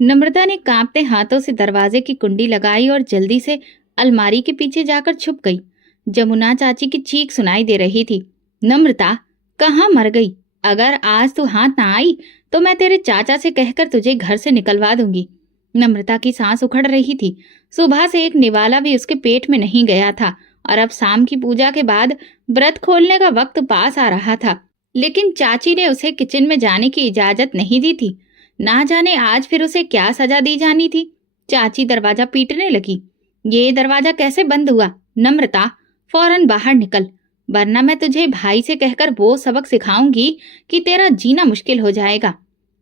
नम्रता ने कांपते हाथों से दरवाजे की कुंडी लगाई और जल्दी से अलमारी के पीछे जाकर छुप गई। जमुना चाची की चीख सुनाई दे रही थी। नम्रता, कहाँ मर गई? अगर आज तू हाथ ना आई तो मैं तेरे चाचा से कहकर तुझे घर से निकलवा दूंगी। नम्रता की सांस उखड़ रही थी। सुबह से एक निवाला भी उसके पेट में नहीं गया था और अब शाम की पूजा के बाद व्रत खोलने का वक्त पास आ रहा था, लेकिन चाची ने उसे किचन में जाने की इजाजत नहीं दी थी। ना जाने आज फिर उसे क्या सजा दी जानी थी। चाची दरवाजा पीटने लगी। ये दरवाजा कैसे बंद हुआ? नम्रता, फौरन बाहर निकल, वरना मैं तुझे भाई से कहकर वो सबक सिखाऊंगी कि तेरा जीना मुश्किल हो जाएगा।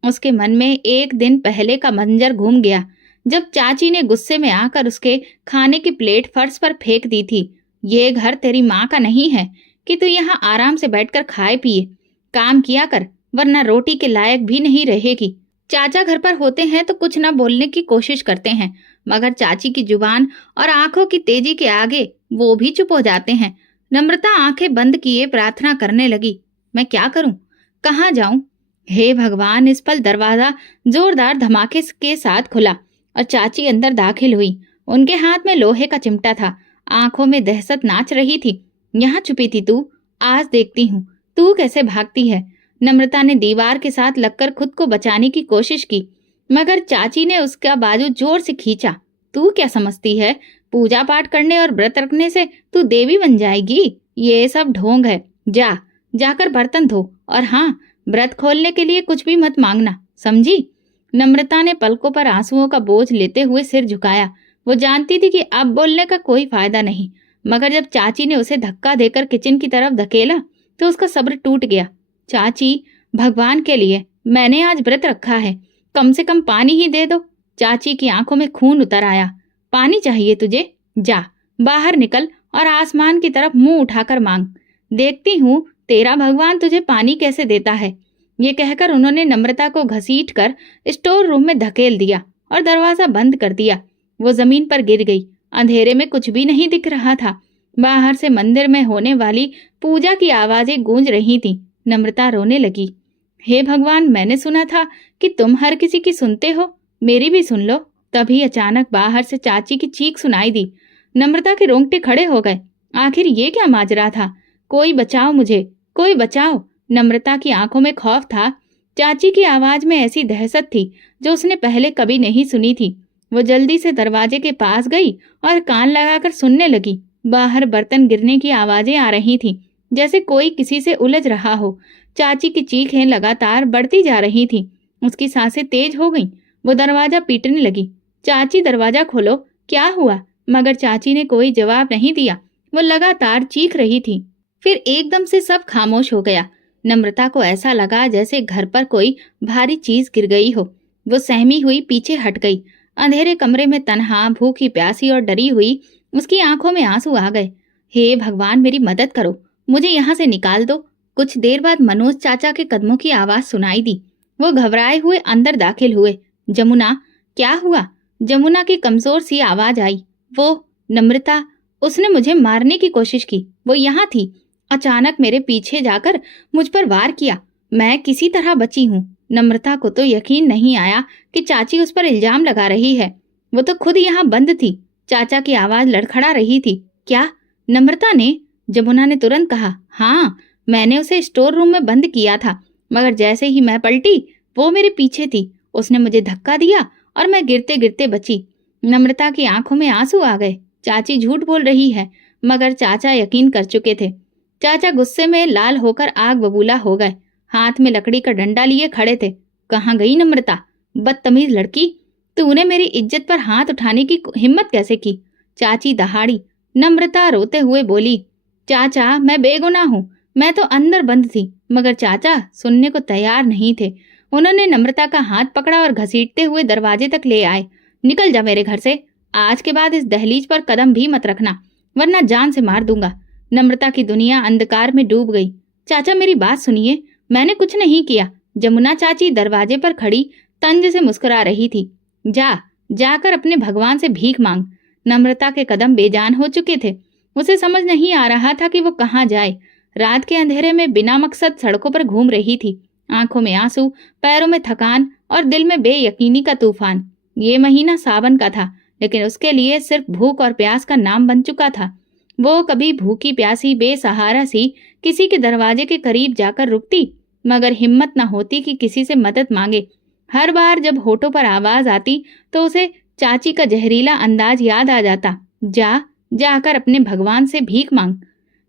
उसके मन में एक दिन पहले का मंजर घूम गया, जब चाची ने गुस्से में आकर उसके खाने की प्लेट फर्श पर फेंक दी थी। ये घर तेरी माँ का नहीं है कि तू यहाँ आराम से बैठकर खाए पिए। काम किया कर, वरना रोटी के लायक भी नहीं रहेगी। चाचा घर पर होते हैं तो कुछ न बोलने की कोशिश करते हैं, मगर चाची की जुबान और आंखों की तेजी के आगे वो भी चुप हो जाते हैं। नम्रता आंखें बंद किए प्रार्थना करने लगी। मैं क्या करूं? कहाँ जाऊं? हे भगवान! इस पल दरवाजा जोरदार धमाके के साथ खुला और चाची अंदर दाखिल हुई। उनके हाथ में लोहे का चिमटा था, आंखों में दहशत नाच रही थी। यहाँ छुपी थी तू? आज देखती हूँ तू कैसे भागती है। नम्रता ने दीवार के साथ लगकर खुद को बचाने की कोशिश की, मगर चाची ने उसका बाजू जोर से खींचा। तू क्या समझती है, पूजा पाठ करने और व्रत रखने से तू देवी बन जाएगी? ये सब ढोंग है। जाकर बर्तन धो, और हाँ, व्रत खोलने के लिए कुछ भी मत मांगना, समझी? नम्रता ने पलकों पर आंसुओं का बोझ लेते हुए सिर झुकाया। वो जानती थी कि अब बोलने का कोई फायदा नहीं, मगर जब चाची ने उसे धक्का देकर किचन की तरफ धकेला तो उसका सब्र टूट गया। चाची, भगवान के लिए मैंने आज व्रत रखा है, कम से कम पानी ही दे दो। चाची की आंखों में खून उतर आया। पानी चाहिए तुझे? जा, बाहर निकल और आसमान की तरफ मुंह उठाकर मांग। देखती हूँ तेरा भगवान तुझे पानी कैसे देता है। ये कहकर उन्होंने नम्रता को घसीट कर स्टोर रूम में धकेल दिया और दरवाजा बंद कर दिया। वो जमीन पर गिर गई। अंधेरे में कुछ भी नहीं दिख रहा था। बाहर से मंदिर में होने वाली पूजा की आवाजें गूंज रही थीं। नम्रता रोने लगी। हे भगवान, मैंने सुना था कि तुम हर किसी की सुनते हो, मेरी भी सुन लो। तभी अचानक बाहर से चाची की चीख सुनाई दी। नम्रता के रोंगटे खड़े हो गए। आखिर ये क्या माजरा था? कोई बचाओ मुझे, कोई बचाओ। नम्रता की आंखों में खौफ था। चाची की आवाज में ऐसी दहशत थी जो उसने पहले कभी नहीं सुनी थी। वो जल्दी से दरवाजे के पास गई और कान लगाकर सुनने लगी। बाहर बर्तन गिरने की आवाजें आ रही थीं, जैसे कोई किसी से उलझ रहा हो। चाची की चीखें लगातार बढ़ती जा रही थीं। उसकी सांसें तेज हो गईं। वो दरवाजा पीटने लगी। चाची, दरवाजा खोलो, क्या हुआ? मगर चाची ने कोई जवाब नहीं दिया। वो लगातार चीख रही थी। फिर एकदम से सब खामोश हो गया। नम्रता को ऐसा लगा जैसे घर पर कोई भारी चीज गिर गई हो। वो सहमी हुई पीछे हट गई। अंधेरे कमरे में तन्हा, भूखी प्यासी और डरी हुई उसकी आंखों में आंसू आ गए। हे भगवान, मेरी मदद करो, मुझे यहाँ से निकाल दो। कुछ देर बाद मनोज चाचा के कदमों की आवाज सुनाई दी। वो घबराए हुए अंदर दाखिल हुए। जमुना, क्या हुआ? जमुना की कमजोर सी आवाज आई। वो नम्रता, उसने मुझे मारने की कोशिश की। वो यहाँ थी, अचानक मेरे पीछे जाकर मुझ पर वार किया। मैं किसी तरह बची हूँ। नम्रता को तो यकीन नहीं आया कि चाची उस पर इल्जाम लगा रही है। वो तो खुद यहाँ बंद थी। चाचा की आवाज लड़खड़ा रही थी। क्या? नम्रता ने? जमुना ने तुरंत कहा। हाँ, मैंने उसे स्टोर रूम में बंद किया था, मगर जैसे ही मैं पलटी वो मेरे पीछे थी। उसने मुझे धक्का दिया और मैं गिरते गिरते बची। नम्रता की आंखों में आंसू आ गए। चाची झूठ बोल रही है, मगर चाचा यकीन कर चुके थे। चाचा गुस्से में लाल होकर आग बबूला हो गए। हाथ में लकड़ी का डंडा लिए खड़े थे। कहाँ गई नम्रता? बदतमीज लड़की, तूने मेरी इज्जत पर हाथ उठाने की हिम्मत कैसे की? चाची दहाड़ी। नम्रता रोते हुए बोली, चाचा, मैं बेगुनाह हूँ, मैं तो अंदर बंद थी। मगर चाचा सुनने को तैयार नहीं थे। उन्होंने नम्रता का हाथ पकड़ा और घसीटते हुए दरवाजे तक ले आए। निकल जा मेरे घर से। आज के बाद इस दहलीज पर कदम भी मत रखना, वरना जान से मार दूंगा। नम्रता की दुनिया अंधकार में डूब गई। चाचा, मेरी बात सुनिए, मैंने कुछ नहीं किया। जमुना चाची दरवाजे पर खड़ी तंज से मुस्कुरा रही थी। जाकर अपने भगवान से भीख मांग। नम्रता के कदम बेजान हो चुके थे। उसे समझ नहीं आ रहा था कि वो कहाँ जाए। रात के अंधेरे में बिना मकसद सड़कों पर घूम रही थी। आंखों में आंसू, पैरों में थकान और दिल में बेयकीनी का तूफान। ये महीना सावन का था, लेकिन उसके लिए सिर्फ भूख और प्यास का नाम बन चुका था। वो कभी भूखी प्यासी बेसहारा सी किसी के दरवाजे के करीब जाकर रुकती, मगर हिम्मत न होती कि किसी से मदद मांगे। हर बार जब होठों पर आवाज आती तो उसे चाची का जहरीला अंदाज याद आ जाता, जाकर अपने भगवान से भीख मांग।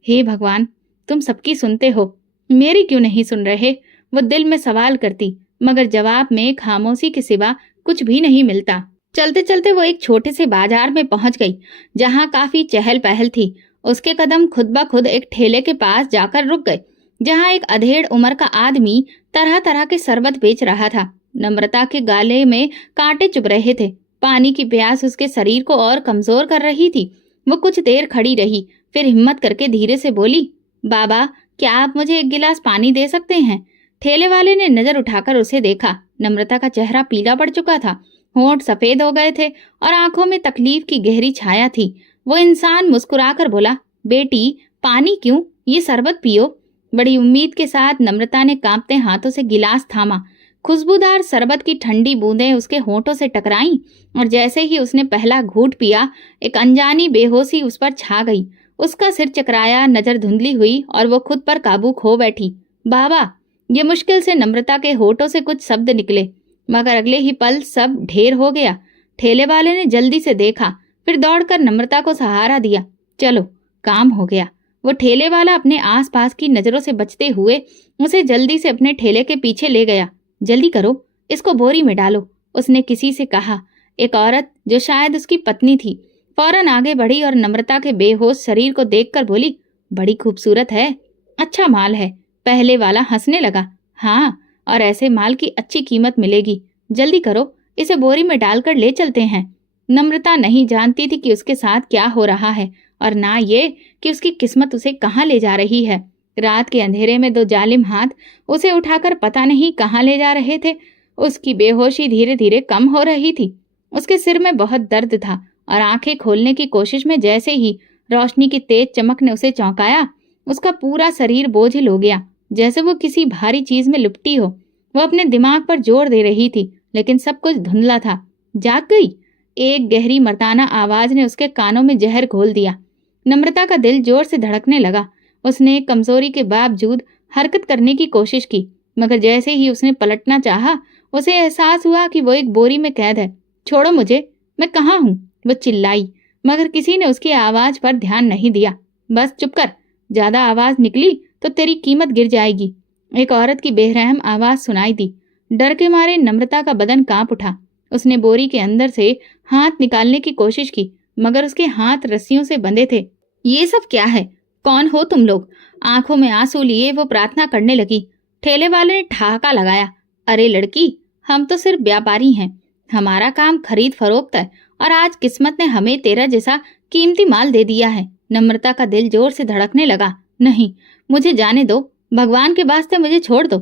हे भगवान, तुम सबकी सुनते हो, मेरी क्यों नहीं सुन रहे? वो दिल में सवाल करती, मगर जवाब में खामोशी के सिवा कुछ भी नहीं मिलता। चलते चलते वो एक छोटे से बाजार में पहुंच गई, जहां काफी चहल पहल थी। उसके कदम खुद ब खुद एक ठेले के पास जाकर रुक गए, जहां एक अधेड़ उम्र का आदमी तरह तरह के शरबत बेच रहा था। नम्रता के गाले में कांटे चुभ रहे थे। पानी की प्यास उसके शरीर को और कमजोर कर रही थी। वो कुछ देर खड़ी रही, फिर हिम्मत करके धीरे से बोली, बाबा, क्या आप मुझे एक गिलास पानी दे सकते हैं? ठेले वाले ने नजर उठाकर उसे देखा। नम्रता का चेहरा पीला पड़ चुका था, होंठ सफेद हो गए थे और आंखों में तकलीफ की गहरी छाया थी। वो इंसान मुस्कुराकर बोला, बेटी, पानी क्यों, ये शरबत पियो। बड़ी उम्मीद के साथ नम्रता ने कांपते हाथों से गिलास थामा। खुशबूदार शरबत की ठंडी बूंदें उसके होंठों से टकराईं और जैसे ही उसने पहला घूंट पिया, एक अनजानी बेहोशी उस पर छा गई। उसका सिर चकराया, नजर धुंधली हुई और वो खुद पर काबू खो बैठी। बाबा, ये मुश्किल से नम्रता के होठों से कुछ शब्द निकले, मगर अगले ही पल सब ढेर हो गया। ठेले वाले ने जल्दी से देखा, फिर दौड़कर नम्रता को सहारा दिया। चलो, काम हो गया। वो ठेले वाला अपने आसपास की नजरों से बचते हुए उसे जल्दी से अपने ठेले के पीछे ले गया। जल्दी करो, इसको बोरी में डालो, उसने किसी से कहा। एक औरत, जो शायद उसकी पत्नी थी, फौरन आगे बढ़ी और नम्रता के बेहोश शरीर को देखकर बोली, बड़ी खूबसूरत है, अच्छा माल है। पहले वाला हंसने लगा। हाँ, और ऐसे माल की अच्छी कीमत मिलेगी। जल्दी करो, इसे बोरी में डालकर ले चलते हैं। नम्रता नहीं जानती थी कि उसके साथ क्या हो रहा है और ना ये कि उसकी किस्मत उसे कहाँ ले जा रही है। रात के अंधेरे में दो जालिम हाथ उसे उठाकर पता नहीं कहाँ ले जा रहे थे। उसकी बेहोशी धीरे धीरे कम हो रही थी। उसके सिर में बहुत दर्द था और आंखें खोलने की कोशिश में जैसे ही रोशनी की तेज चमक ने उसे चौंकाया, उसका पूरा शरीर बोझिल हो गया, जैसे वो किसी भारी चीज में लिपटी हो। वो अपने दिमाग पर जोर दे रही थी, लेकिन सब कुछ धुंधला था। जाग गई, एक गहरी मर्दाना आवाज ने उसके कानों में जहर घोल दिया। नम्रता का दिल जोर से धड़कने लगा। उसने कमजोरी के बावजूद हरकत करने की कोशिश की, मगर जैसे ही उसने पलटना चाहा, उसे एहसास हुआ कि वो एक बोरी में कैद है। छोड़ो मुझे, मैं कहाँ हूँ? वो चिल्लाई, मगर किसी ने उसकी आवाज पर ध्यान नहीं दिया। बस चुप कर, ज्यादा आवाज निकली तो तेरी कीमत गिर जाएगी, एक औरत की बेरहम आवाज सुनाई दी। डर के मारे नम्रता का बदन कांप उठा। उसने बोरी के अंदर से हाथ निकालने की कोशिश की, मगर उसके हाथ रस्सियों से बंधे थे। ये सब क्या है? कौन हो तुम लोग? आंखों में आंसू लिए वो प्रार्थना करने लगी। ठेले वाले ने ठहाका लगाया, अरे लड़की, हम तो सिर्फ व्यापारी हैं, हमारा काम खरीद फरोख्त है और आज किस्मत ने हमें तेरा जैसा कीमती माल दे दिया है। नम्रता का दिल जोर से धड़कने लगा। नहीं, मुझे जाने दो, भगवान के वास्ते मुझे छोड़ दो।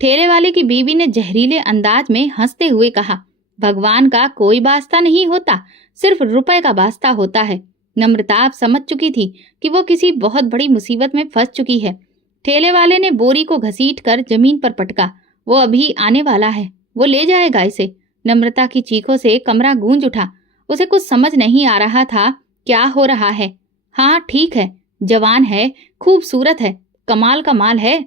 ठेले वाले की बीवी ने जहरीले अंदाज में हंसते हुए कहा, भगवान का कोई वास्ता नहीं होता, सिर्फ रुपए का वास्ता होता है। नम्रता अब समझ चुकी थी कि वो किसी बहुत बड़ी मुसीबत में फंस चुकी है। ठेले वाले ने बोरी को घसीट कर जमीन पर पटका। वो अभी आने वाला है, वो ले जाएगा इसे। नम्रता की चीखों से कमरा गूंज उठा। उसे कुछ समझ नहीं आ रहा था क्या हो रहा है। हाँ ठीक है, जवान है, खूबसूरत है, कमाल का माल है।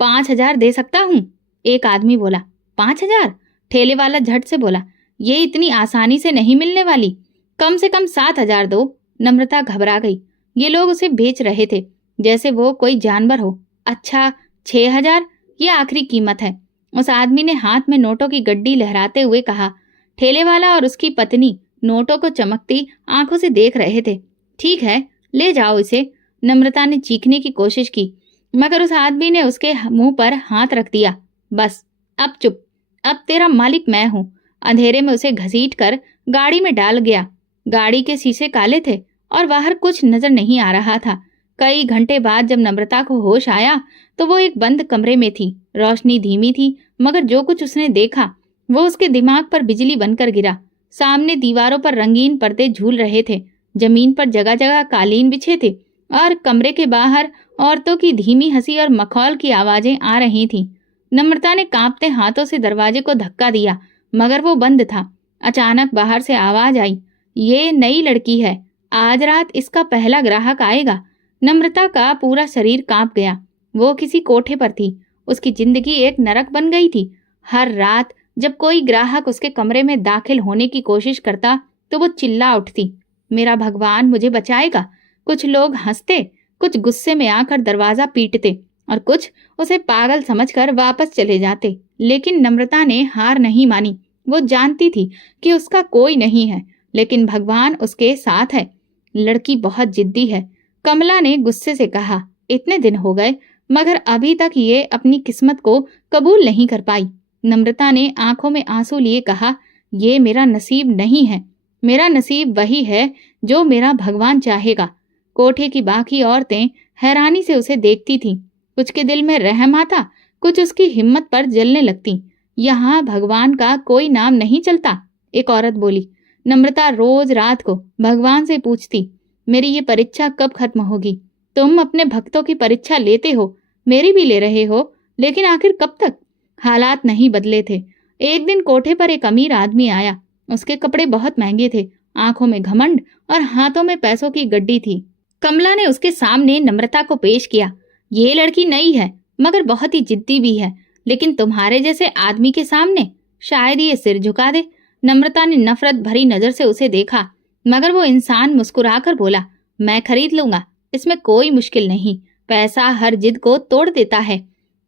5,000 दे सकता हूँ, एक आदमी बोला। 5,000? ठेले वाला झट से बोला, ये इतनी आसानी से नहीं मिलने वाली, कम से कम 7,000 दो। नम्रता घबरा गई। ये लोग उसे बेच रहे थे जैसे वो कोई जानवर हो। अच्छा, 6,000 ये आखिरी कीमत है, उस आदमी ने हाथ में नोटों की गड्डी लहराते हुए कहा। ठेले वाला और उसकी पत्नी नोटों को चमकती आंखों से देख रहे थे। ठीक है, ले जाओ इसे। नम्रता ने चीखने की कोशिश की, मगर उस आदमी ने उसके मुंह पर हाथ रख दिया। बस, अब चुप, अब तेरा मालिक मैं हूँ। अंधेरे में उसे घसीट कर गाड़ी में डाल गया। गाड़ी के शीशे काले थे और बाहर कुछ नजर नहीं आ रहा था। कई घंटे बाद जब नम्रता को होश आया तो वो एक बंद कमरे में थी। रोशनी धीमी थी, मगर जो कुछ उसने देखा वो उसके दिमाग पर बिजली बनकर गिरा। सामने दीवारों पर रंगीन पर्दे झूल रहे थे, जमीन पर जगह जगह कालीन बिछे थे और कमरे के बाहर औरतों की धीमी हंसी और मखौल की आवाजें आ रही थीं। नम्रता ने कांपते हाथों से दरवाजे को धक्का दिया, मगर वो बंद था। अचानक बाहर से आवाज आई, ये नई लड़की है, आज रात इसका पहला ग्राहक आएगा। नम्रता का पूरा शरीर कांप गया। वो किसी कोठे पर थी। उसकी जिंदगी एक नरक बन गई थी। हर रात जब कोई ग्राहक उसके कमरे में दाखिल होने की कोशिश करता तो वो चिल्ला उठती, मेरा भगवान मुझे बचाएगा। कुछ लोग हंसते, कुछ गुस्से में आकर दरवाजा पीटते और कुछ उसे पागल समझकर वापस चले जाते। लेकिन नम्रता ने हार नहीं मानी। वो जानती थी कि उसका कोई नहीं है, लेकिन भगवान उसके साथ है। लड़की बहुत जिद्दी है, कमला ने गुस्से से कहा। इतने दिन हो गए मगर अभी तक ये अपनी किस्मत को कबूल नहीं कर पाई। नम्रता ने आंखों में आंसू लिए कहा, ये मेरा नसीब नहीं है, मेरा नसीब वही है जो मेरा भगवान चाहेगा। कोठे की बाकी औरतें हैरानी से उसे देखती थीं। कुछ के दिल में रहम आता, कुछ उसकी हिम्मत पर जलने लगती। यहाँ भगवान का कोई नाम नहीं चलता, एक औरत बोली। नम्रता रोज रात को भगवान से पूछती, मेरी ये परीक्षा कब खत्म होगी? तुम अपने भक्तों की परीक्षा लेते हो, मेरी भी ले रहे हो, लेकिन आखिर कब तक? हालात नहीं बदले थे। एक दिन कोठे पर एक अमीर आदमी आया। उसके कपड़े बहुत महंगे थे, आंखों में घमंड और हाथों में पैसों की गड्डी थी। कमला ने उसके सामने नम्रता को पेश किया। ये लड़की नई है मगर बहुत ही जिद्दी भी है, लेकिन तुम्हारे जैसे आदमी के सामने शायद ये सिर झुका दे। नम्रता ने नफरत भरी नजर से उसे देखा, मगर वो इंसान मुस्कुराकर बोला, मैं खरीद लूंगा, इसमें कोई मुश्किल नहीं, पैसा हर जिद को तोड़ देता है।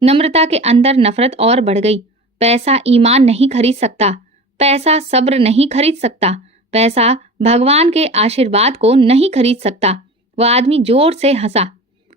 नम्रता के अंदर नफरत और बढ़ गई। पैसा ईमान नहीं खरीद सकता, पैसा सब्र नहीं खरीद सकता, पैसा भगवान के आशीर्वाद को नहीं खरीद सकता। वह आदमी जोर से हंसा।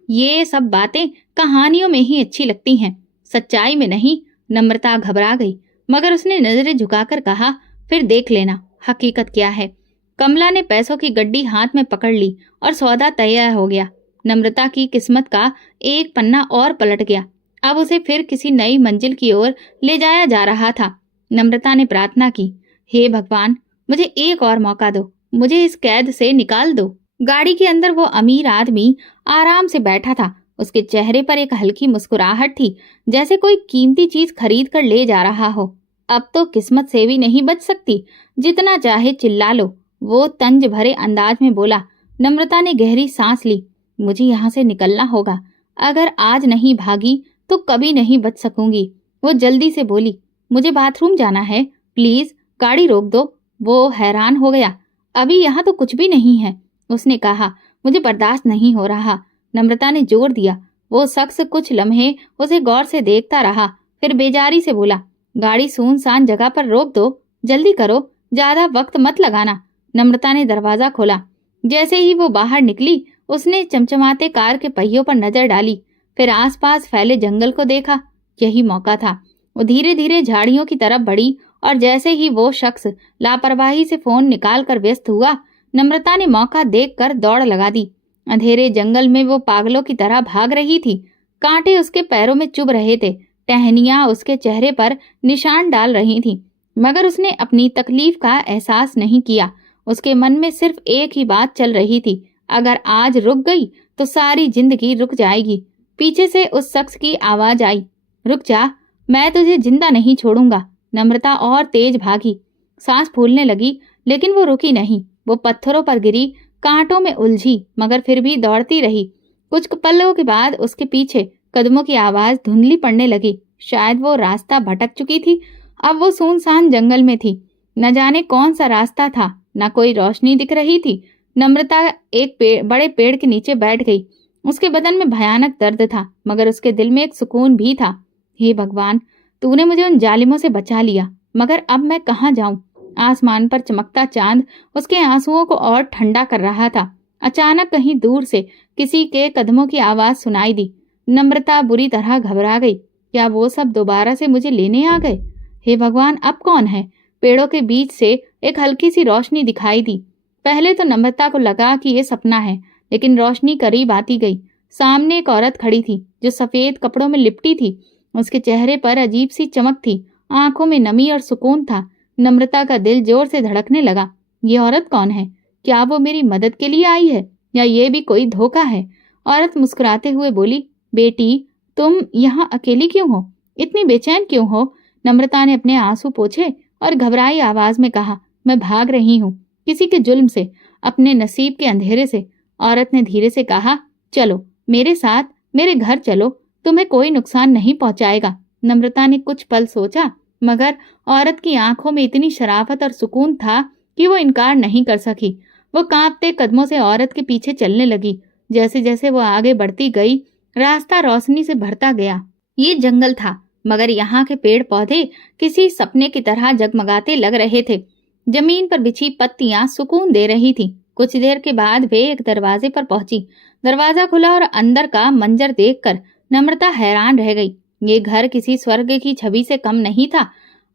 ये सब बातें कहानियों में ही अच्छी लगती हैं, सच्चाई में नहीं। नम्रता घबरा गई, मगर उसने नजरें झुकाकर कहा, फिर देख लेना हकीकत क्या है। कमला ने पैसों की गड्डी हाथ में पकड़ ली और सौदा तैयार हो गया। नम्रता की किस्मत का एक पन्ना और पलट गया। अब उसे फिर किसी नई मंजिल की ओर ले जाया जा रहा था। नम्रता ने प्रार्थना की, हे भगवान, मुझे एक और मौका दो, मुझे इस कैद से निकाल दो। गाड़ी के अंदर वो अमीर आदमी आराम से बैठा था। उसके चेहरे पर एक हल्की मुस्कुराहट थी, जैसे कोई कीमती चीज खरीद कर ले जा रहा हो। अब तो किस्मत से भी नहीं बच सकती, जितना चाहे चिल्ला लो, वो तंज भरे अंदाज में बोला। नम्रता ने गहरी सांस ली। मुझे यहाँ से निकलना होगा, अगर आज नहीं भागी तो कभी नहीं बच सकूंगी। वो जल्दी से बोली, मुझे बाथरूम जाना है, प्लीज गाड़ी रोक दो। वो हैरान हो गया, अभी यहाँ तो कुछ भी नहीं है। उसने कहा, मुझे बर्दाश्त नहीं हो रहा। नम्रता ने जोर दिया। वो शख्स कुछ लम्हे उसे गौर से देखता रहा, फिर बेजारी से बोला, गाड़ी सुनसान जगह पर रोक दो, जल्दी करो, ज्यादा वक्त मत लगाना। नम्रता ने दरवाजा खोला। जैसे ही वो बाहर निकली, उसने चमचमाते कार के पहियों पर नजर डाली, फिर आसपास फैले जंगल को देखा। यही मौका था। वो धीरे धीरे झाड़ियों की तरफ बढ़ी और जैसे ही वो शख्स लापरवाही से फोन निकाल कर व्यस्त हुआ, नम्रता ने मौका देखकर दौड़ लगा दी। अंधेरे जंगल में वो पागलों की तरह भाग रही थी। कांटे उसके पैरों में चुभ रहे थे, टहनियां उसके चेहरे पर निशान डाल रही थीं, मगर उसने अपनी तकलीफ का एहसास नहीं किया। उसके मन में सिर्फ एक ही बात चल रही थी, अगर आज रुक गई तो सारी जिंदगी रुक जाएगी। पीछे से उस शख्स की आवाज आई, रुक जा, मैं तुझे जिंदा नहीं छोड़ूंगा। नम्रता और तेज भागी, सांस फूलने लगी, लेकिन वो रुकी नहीं। वो पत्थरों पर गिरी, कांटों में उलझी, मगर फिर भी दौड़ती रही। कुछ पलों के बाद उसके पीछे कदमों की आवाज धुंधली पड़ने लगी। शायद वो रास्ता भटक चुकी थी। अब वो सुनसान जंगल में थी। न जाने कौन सा रास्ता था, न कोई रोशनी दिख रही थी। नम्रता एक बड़े पेड़ के नीचे बैठ गई। उसके बदन में भयानक दर्द था, मगर उसके दिल में एक सुकून भी था। हे भगवान, तूने मुझे उन जालिमों से बचा लिया, मगर अब मैं कहाँ जाऊं? आसमान पर चमकता चांद उसके आंसुओं को और ठंडा कर रहा था। अचानक कहीं दूर से किसी के कदमों की आवाज सुनाई दी। नम्रता बुरी तरह घबरा गई। क्या वो सब दोबारा से मुझे लेने आ गए? हे भगवान, अब कौन है? पेड़ों के बीच से एक हल्की सी रोशनी दिखाई दी। पहले तो नम्रता को लगा कि ये सपना है, लेकिन रोशनी करीब आती गई। सामने एक औरत खड़ी थी जो सफेद कपड़ों में लिपटी थी। उसके चेहरे पर अजीब सी चमक थी, आंखों में नमी और सुकून था। नम्रता का दिल जोर से धड़कने लगा। ये औरत कौन है? क्या वो मेरी मदद के लिए आई है, या ये भी कोई धोखा है? औरत मुस्कुराते हुए बोली, बेटी, तुम यहाँ अकेली क्यों हो? इतनी बेचैन क्यों हो? नम्रता ने अपने आंसू पोंछे और घबराई आवाज में कहा। मैं भाग रही हूँ, किसी के जुल्म से, अपने नसीब के अंधेरे से। औरत ने धीरे से कहा, चलो मेरे साथ, मेरे घर चलो, तुम्हें कोई नुकसान नहीं पहुंचाएगा। नम्रता ने कुछ पल सोचा, मगर औरत की आंखों में इतनी शराफत और सुकून था कि वो इनकार नहीं कर सकी। वो कांपते कदमों से औरत के पीछे चलने लगी। जैसे जैसे वो आगे बढ़ती गई, रास्ता रोशनी से भरता गया। ये जंगल था, मगर यहाँ के पेड़ पौधे किसी सपने की तरह जगमगाते लग रहे थे। जमीन पर बिछी पत्तियां सुकून दे रही थी। कुछ देर के बाद वे एक दरवाजे पर पहुंची। दरवाजा खुला और अंदर का मंजर देखकर नम्रता हैरान रह गई। ये घर किसी स्वर्ग की छवि से कम नहीं था।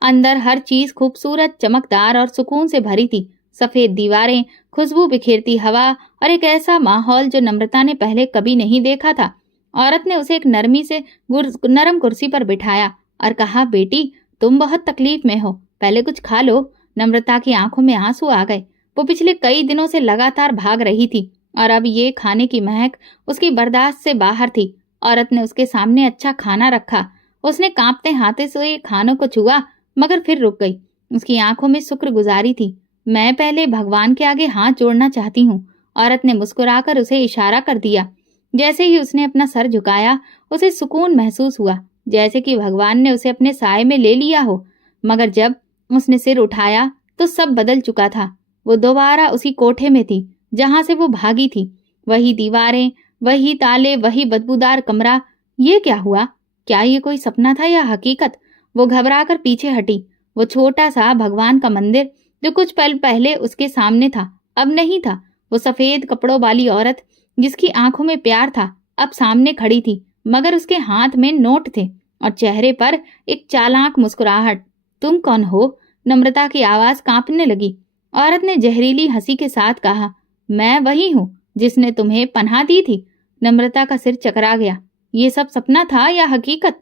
अंदर हर चीज खूबसूरत, चमकदार और सुकून से भरी थी। सफेद दीवारें, खुशबू बिखेरती हवा और एक ऐसा माहौल जो नम्रता ने पहले कभी नहीं देखा था। औरत ने उसे एक नरम कुर्सी पर बिठाया और कहा, बेटी तुम बहुत तकलीफ में हो, पहले कुछ खा लो। नम्रता की आंखों में आंसू आ गए। वो पिछले कई दिनों से लगातार भाग रही थी और अब ये खाने की महक उसकी बर्दाश्त से बाहर थी। औरत ने उसके सामने अच्छा खाना रखा। उसने कांपते हाथों से खानों को छुआ, मगर फिर रुक गई। उसकी आंखों में शुक्रगुजारी थी। मैं पहले भगवान के आगे हाथ जोड़ना चाहती हूँ। औरत ने मुस्कुराकर उसे इशारा कर दिया। जैसे ही उसने अपना सर झुकाया, उसे सुकून महसूस हुआ, जैसे कि भगवान ने उसे अपने साए में ले लिया हो। मगर जब उसने सिर उठाया तो सब बदल चुका था। वो दोबारा उसी कोठे में थी जहां से वो भागी थी। वही दीवारें, वही ताले, वही बदबूदार कमरा। ये क्या हुआ? क्या ये कोई सपना था या हकीकत? वो घबराकर पीछे हटी। वो छोटा सा भगवान का मंदिर जो कुछ पल पहले उसके सामने था, अब नहीं था। वो सफेद कपड़ों वाली औरत जिसकी आंखों में प्यार था, अब सामने खड़ी थी, मगर उसके हाथ में नोट थे और चेहरे पर एक चालाक मुस्कुराहट। तुम कौन हो? नम्रता की आवाज कांपने लगी। औरत ने जहरीली हंसी के साथ कहा, मैं वही हूँ जिसने तुम्हें पनाह दी थी। नम्रता का सिर चकरा गया। ये सब सपना था या हकीकत?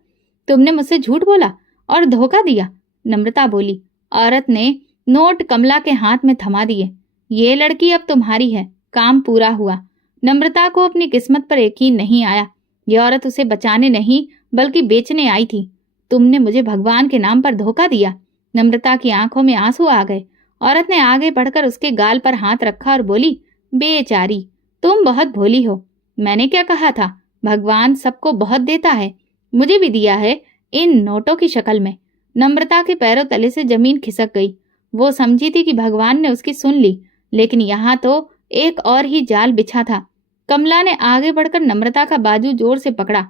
तुमने मुझसे झूठ बोला और धोखा दिया। नम्रता बोली। औरत ने नोट कमला के हाथ में थमा दिए। ये लड़की अब तुम्हारी है। काम पूरा हुआ। नम्रता को अपनी किस्मत पर यकीन नहीं आया। ये औरत उसे बचाने नहीं बल्कि बेचने आई थी। तुमने मुझे भगवान के नाम पर धोखा दिया। नम्रता की आंखों में आंसू आ गए। औरत ने आगे बढ़कर उसके गाल पर हाथ रखा और बोली, बेचारी, तुम बहुत भोली हो। मैंने क्या कहा था? भगवान सबको बहुत देता है, मुझे भी दिया है, इन नोटों की शक्ल में। नम्रता के पैरों तले से जमीन खिसक गई। वो समझी थी कि भगवान ने उसकी सुन ली, लेकिन यहाँ तो एक और ही जाल बिछा था। कमला ने आगे बढ़कर नम्रता का बाजू जोर से पकड़ा।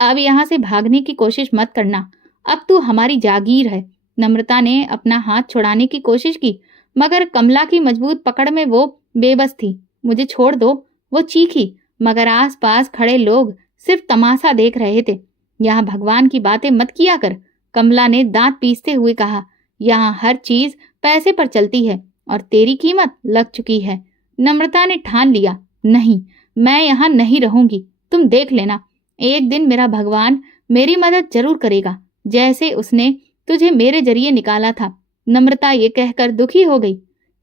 अब यहाँ से भागने की कोशिश मत करना, अब तू हमारी जागीर है। नम्रता ने अपना हाथ छुड़ाने की कोशिश की, मगर कमला की मजबूत पकड़ में वो बेबस थी। मुझे छोड़ दो, वो चीखी, मगर आसपास खड़े लोग सिर्फ तमाशा देख रहे थे। यहाँ भगवान की बातें मत किया कर, कमला ने दांत पीसते हुए कहा। यहाँ हर चीज पैसे पर चलती है और तेरी कीमत लग चुकी है। नम्रता ने ठान लिया, नहीं, मैं यहाँ नहीं रहूंगी। तुम देख लेना, एक दिन मेरा भगवान मेरी मदद जरूर करेगा, जैसे उसने तुझे मेरे जरिए निकाला था। नम्रता ये कहकर दुखी हो गई।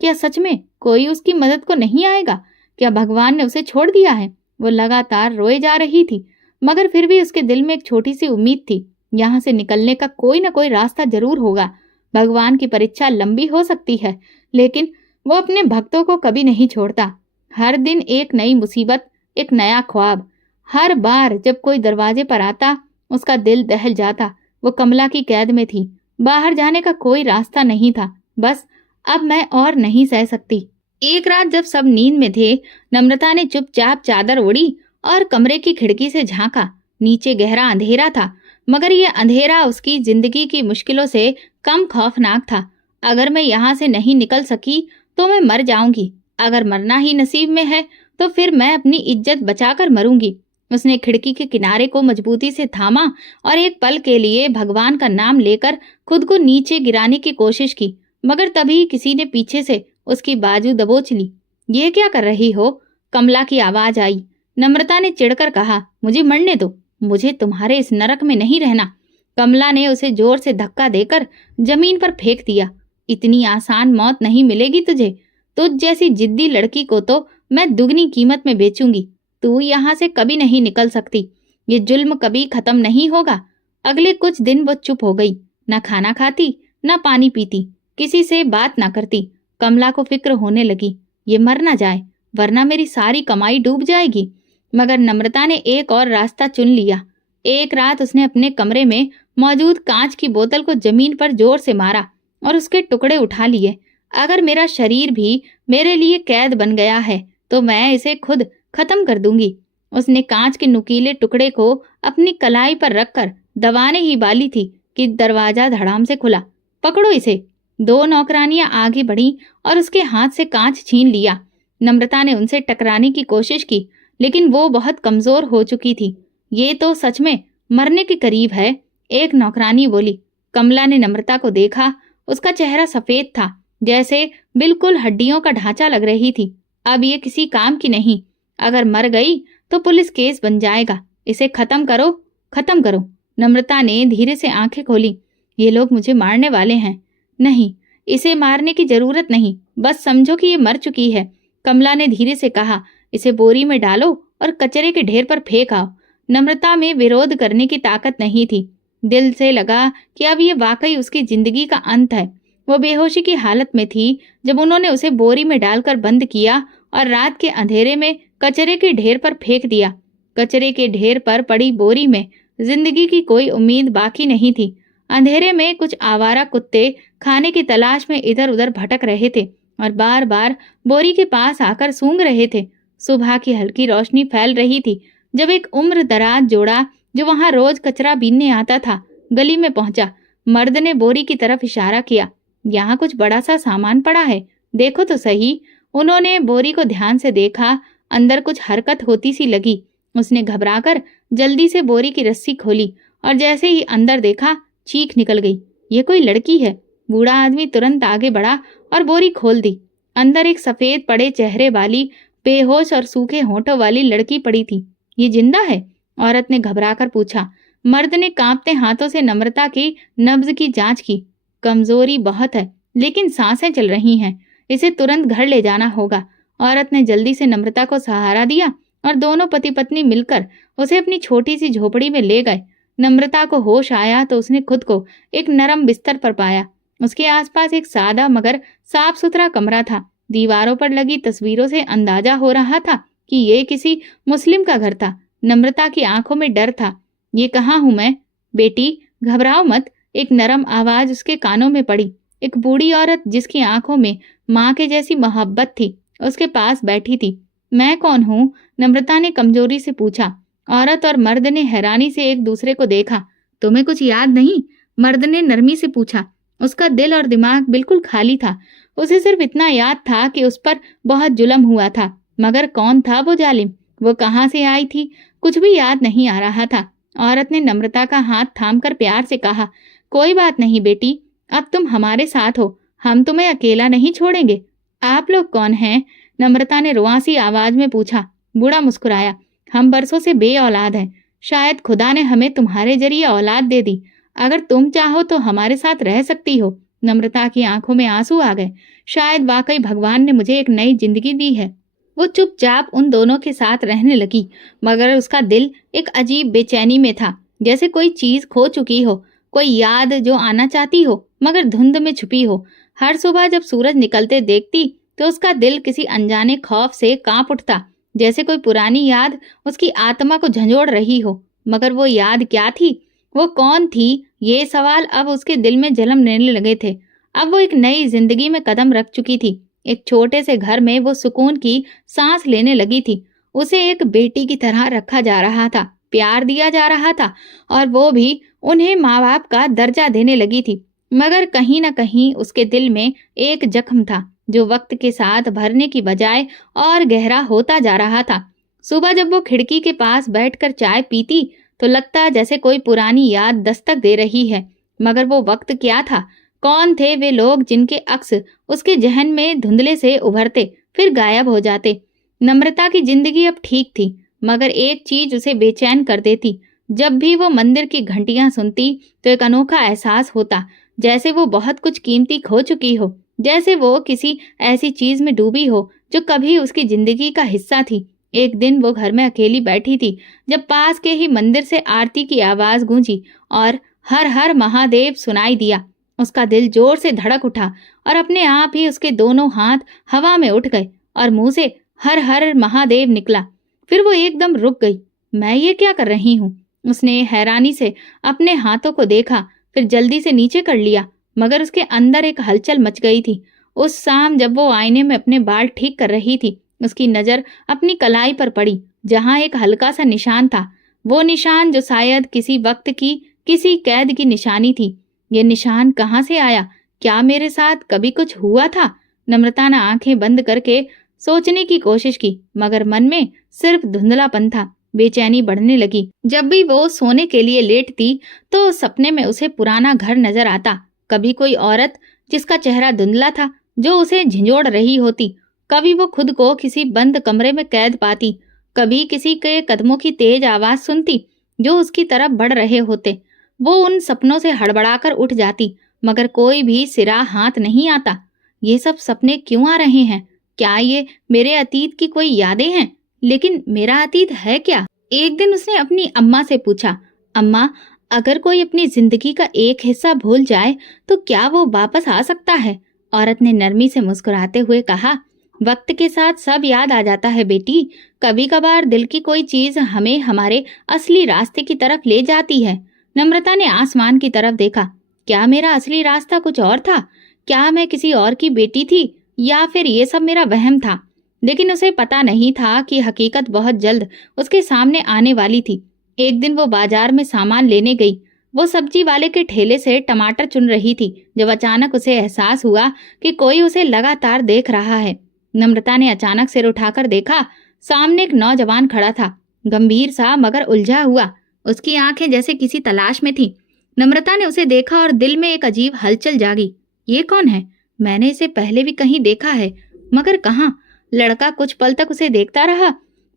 क्या सच में कोई उसकी मदद को नहीं आएगा? क्या भगवान ने उसे छोड़ दिया है? वो लगातार रोए जा रही थी, मगर फिर भी उसके दिल में एक छोटी सी उम्मीद थी। यहाँ से निकलने का कोई न कोई रास्ता जरूर होगा। भगवान की परीक्षा लंबी हो सकती है, लेकिन वो अपने भक्तों को कभी नहीं छोड़ता। हर दिन एक नई मुसीबत, एक नया ख्वाब। हर बार जब कोई दरवाजे पर आता, उसका दिल दहल जाता। वो कमला की कैद में थी, बाहर जाने का कोई रास्ता नहीं था। बस अब मैं और नहीं सह सकती। एक रात जब सब नींद में थे, नम्रता ने चुपचाप चादर ओढ़ी और कमरे की खिड़की से झांका। नीचे गहरा अंधेरा था, मगर यह अंधेरा उसकी जिंदगी की मुश्किलों से कम खौफनाक था। अगर मैं यहाँ से नहीं निकल सकी तो मैं मर जाऊंगी। अगर मरना ही नसीब में है तो फिर मैं अपनी इज्जत बचाकर मरूंगी। उसने खिड़की के किनारे को मजबूती से थामा और एक पल के लिए भगवान का नाम लेकर खुद को नीचे गिराने की कोशिश की, मगर तभी किसी ने पीछे से उसकी बाजू दबोच ली। ये क्या कर रही हो? कमला की आवाज आई। नम्रता ने चिढ़कर कहा, मुझे मरने दो, मुझे तुम्हारे इस नरक में नहीं रहना। कमला ने उसे जोर से धक्का देकर जमीन पर फेंक दिया। इतनी आसान मौत नहीं मिलेगी तुझे। तुझ जैसी जिद्दी लड़की को तो मैं दुगनी कीमत में बेचूंगी। तू यहाँ से कभी नहीं निकल सकती। ये जुल्म कभी खत्म नहीं होगा। अगले कुछ दिन वो चुप हो गई, ना खाना खाती, ना पानी पीती, किसी से बात ना करती। कमला को फिक्र होने लगी, ये मर ना जाए, वरना मेरी सारी कमाई डूब जाएगी। मगर नम्रता ने एक और रास्ता चुन लिया। एक रात उसने अपने कमरे में मौजूद कांच की बोतल को जमीन पर जोर से मारा और उसके टुकड़े उठा लिए। अगर मेरा शरीर भी मेरे लिए कैद बन गया है तो मैं इसे खुद खत्म कर दूंगी। उसने कांच के नुकीले टुकड़े को अपनी कलाई पर रखकर दबाने ही वाली थी कि दरवाजा धड़ाम से खुला। पकड़ो इसे। दो नौकरानियां आगे बढ़ीं और उसके हाथ से कांच छीन लिया। नम्रता ने उनसे टकराने की कोशिश की, लेकिन वो बहुत कमजोर हो चुकी थी। ये तो सच में मरने के करीब है, एक नौकरानी बोली। कमला ने नम्रता को देखा। उसका चेहरा सफेद था, जैसे बिल्कुल हड्डियों का ढांचा लग रही थी। अब ये किसी काम की नहीं। अगर मर गई तो पुलिस केस बन जाएगा। इसे खत्म करो, खत्म करो। नम्रता ने धीरे से आंखें खोली। ये लोग मुझे मारने वाले हैं। नहीं, इसे मारने की जरूरत नहीं, बस समझो कि ये मर चुकी है। कमला ने धीरे से कहा, इसे बोरी में डालो और कचरे के ढेर पर फेंक आओ। नम्रता में विरोध करने की ताकत नहीं थी। दिल से लगा कि अब ये वाकई उसकी जिंदगी का अंत है। वो बेहोशी की हालत में थी जब उन्होंने उसे बोरी में डालकर बंद किया और रात के अंधेरे में कचरे के ढेर पर फेंक दिया। कचरे के ढेर पर पड़ी बोरी में जिंदगी की कोई उम्मीद बाकी नहीं थी। अंधेरे में कुछ आवारा कुत्ते खाने की तलाश में इधर उधर भटक रहे थे और बार बार बोरी के पास आकर सूंघ रहे थे। सुबह की हल्की रोशनी फैल रही थी जब एक उम्र दराज जोड़ा जो वहां रोज कचरा बीनने आता था गली में पहुंचा। मर्द ने बोरी की तरफ इशारा किया, यहाँ कुछ बड़ा सा सामान पड़ा है, देखो तो सही। उन्होंने बोरी को ध्यान से देखा। अंदर कुछ हरकत होती सी लगी। उसने घबराकर जल्दी से बोरी की रस्सी खोली और जैसे ही अंदर देखा, चीख निकल गई, ये कोई लड़की है। बूढ़ा आदमी तुरंत आगे बढ़ा और बोरी खोल दी। अंदर एक सफेद पड़े चेहरे वाली, बेहोश और सूखे होठों वाली लड़की पड़ी थी। ये जिंदा है? औरत ने घबराकर पूछा। मर्द ने कांपते हाथों से नम्रता की नब्ज की जांच की। कमजोरी बहुत है, लेकिन सांसें चल रही हैं। इसे तुरंत घर ले जाना होगा। औरत ने जल्दी से नम्रता को सहारा दिया और दोनों पति पत्नी मिलकर उसे अपनी छोटी सी झोपड़ी में ले गए। नम्रता को होश आया तो उसने खुद को एक नरम बिस्तर पर पाया। उसके आसपास एक सादा मगर साफ सुथरा कमरा था। दीवारों पर लगी तस्वीरों से अंदाजा हो रहा था कि ये किसी मुस्लिम का घर था। नम्रता की आंखों में डर था। ये कहाँ हूं मैं? बेटी, घबराओ मत, एक नरम आवाज उसके कानों में पड़ी। एक बूढ़ी औरत जिसकी आंखों में माँ के जैसी मोहब्बत थी, उसके पास बैठी थी। मैं कौन हूँ? नम्रता ने कमजोरी से पूछा। औरत और मर्द ने हैरानी से एक दूसरे को देखा। तुम्हें कुछ याद नहीं? मर्द ने नरमी से पूछा। उसका दिल और दिमाग बिल्कुल खाली था। उसे सिर्फ इतना याद था कि उस पर बहुत जुल्म हुआ था, मगर कौन था वो जालिम? वो कहाँ से आई थी? कुछ भी याद नहीं आ रहा था। औरत ने नम्रता का हाथ थामकर प्यार से कहा, कोई बात नहीं बेटी, अब तुम हमारे साथ हो, हम तुम्हें अकेला नहीं छोड़ेंगे। आप लोग कौन हैं? नम्रता ने रुआसी आवाज में पूछा। बूढ़ा मुस्कुराया, हम बरसों से बे औलाद हैं। शायद खुदा ने हमें तुम्हारे जरिए औलाद दे दी। अगर तुम चाहो तो हमारे साथ रह सकती हो। नम्रता की आंखों में आंसू आ गए। शायद वाकई भगवान ने मुझे एक नई जिंदगी दी है। वो चुपचाप उन दोनों के साथ रहने लगी, मगर उसका दिल एक अजीब बेचैनी में था, जैसे कोई चीज खो चुकी हो, कोई याद जो आना चाहती हो मगर धुंध में छुपी हो। हर सुबह जब सूरज निकलते देखती तो उसका दिल किसी अनजाने खौफ से कांप उठता, जैसे कोई पुरानी याद उसकी आत्मा को झंझोड़ रही हो। मगर वो याद क्या थी? वो कौन थी? ये सवाल अब उसके दिल में जन्म लेने लगे थे। अब वो एक नई जिंदगी में कदम रख चुकी थी। एक छोटे से घर में वो सुकून की सांस लेने लगी थी। उसे एक बेटी की तरह रखा जा रहा था, प्यार दिया जा रहा था और वो भी उन्हें माँ बाप का दर्जा देने लगी थी। मगर कहीं न कहीं उसके दिल में एक जख्म था जो वक्त के साथ भरने की बजाय और गहरा होता जा रहा था। सुबह जब वो खिड़की के पास बैठकर चाय पीती तो लगता जैसे कोई पुरानी याद दस्तक दे रही है। मगर वो वक्त क्या था? कौन थे वे लोग जिनके अक्स उसके जहन में धुंधले से उभरते फिर गायब हो जाते? नम्रता की जिंदगी अब ठीक थी, मगर एक चीज उसे बेचैन कर देती। जब भी वो मंदिर की घंटियां सुनती तो एक अनोखा एहसास होता, जैसे वो बहुत कुछ कीमती खो चुकी हो, जैसे वो किसी ऐसी चीज में डूबी हो जो कभी उसकी जिंदगी का हिस्सा थी। एक दिन वो घर में अकेली बैठी थी जब पास के ही मंदिर से आरती की आवाज गूंजी और हर हर महादेव सुनाई दिया। उसका दिल जोर से धड़क उठा और अपने आप ही उसके दोनों हाथ हवा में उठ गए और मुंह से हर हर महादेव निकला। फिर वो एकदम रुक गई। मैं ये क्या कर रही हूँ? उसने हैरानी से अपने हाथों को देखा, फिर जल्दी से नीचे कर लिया, मगर उसके अंदर एक हलचल मच गई थी। उस शाम जब वो आईने में अपने बाल ठीक कर रही थी, उसकी नजर अपनी कलाई पर पड़ी, जहां एक हल्का सा निशान था। वो निशान जो शायद किसी वक्त की किसी कैद की निशानी थी। ये निशान कहाँ से आया? क्या मेरे साथ कभी कुछ हुआ था? नम्रता ने आंखें बंद करके सोचने की कोशिश की, मगर मन में सिर्फ धुंधलापन था। बेचैनी बढ़ने लगी। जब भी वो सोने के लिए लेटती तो सपने में उसे पुराना घर नजर आता। कभी कोई औरत जिसका चेहरा धुंधला था जो उसे झिंझोड़ रही होती, कभी वो खुद को किसी बंद कमरे में कैद पाती, कभी किसी के कदमों की तेज आवाज सुनती जो उसकी तरफ बढ़ रहे होते। वो उन सपनों से हड़बड़ाकर उठ जाती, मगर कोई भी सिरा हाथ नहीं आता। ये सब सपने क्यों आ रहे हैं? क्या ये मेरे अतीत की कोई यादें हैं? लेकिन मेरा अतीत है क्या? एक दिन उसने अपनी अम्मा से पूछा, अम्मा, अगर कोई अपनी जिंदगी का एक हिस्सा भूल जाए तो क्या वो वापस आ सकता है? औरत ने नरमी से मुस्कुराते हुए कहा, वक्त के साथ सब याद आ जाता है बेटी। कभी कभार दिल की कोई चीज हमें हमारे असली रास्ते की तरफ ले जाती है। नम्रता ने आसमान की तरफ देखा। क्या मेरा असली रास्ता कुछ और था? क्या मैं किसी और की बेटी थी, या फिर ये सब मेरा वहम था? लेकिन उसे पता नहीं था कि हकीकत बहुत जल्द उसके सामने आने वाली थी। एक दिन वो बाजार में सामान लेने गई। वो सब्जी वाले के ठेले से टमाटर चुन रही थी जब अचानक उसे एहसास हुआ कि कोई उसे लगातार देख रहा है। नम्रता ने अचानक सिर उठाकर देखा। सामने एक नौजवान खड़ा था, गंभीर सा मगर उलझा हुआ। उसकी आंखें जैसे किसी तलाश में थी। नम्रता ने उसे देखा और दिल में एक अजीब हलचल जागी। ये कौन है? मैंने इसे पहले भी कहीं देखा है, मगर कहाँ? लड़का कुछ पल तक उसे देखता रहा,